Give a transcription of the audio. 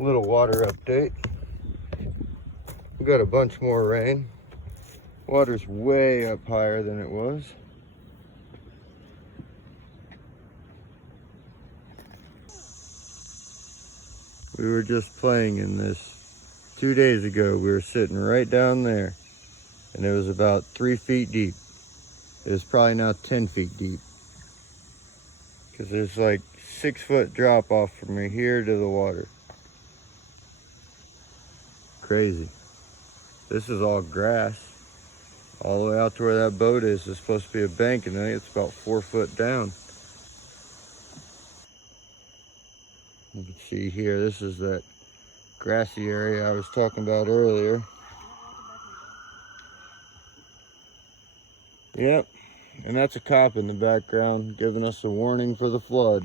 Little water update. We got a bunch more rain. Water's way up higher than it was. We were just playing in this 2 days ago. We were sitting right down there and it was about 3 feet deep. It is probably now 10 feet deep, because there's like 6 foot drop off from here to the water. Crazy. This is all grass. All the way out to where that boat is supposed to be a bank, and I think it's about 4 foot down. You can see here, this is that grassy area I was talking about earlier. Yep, and that's a cop in the background giving us a warning for the flood.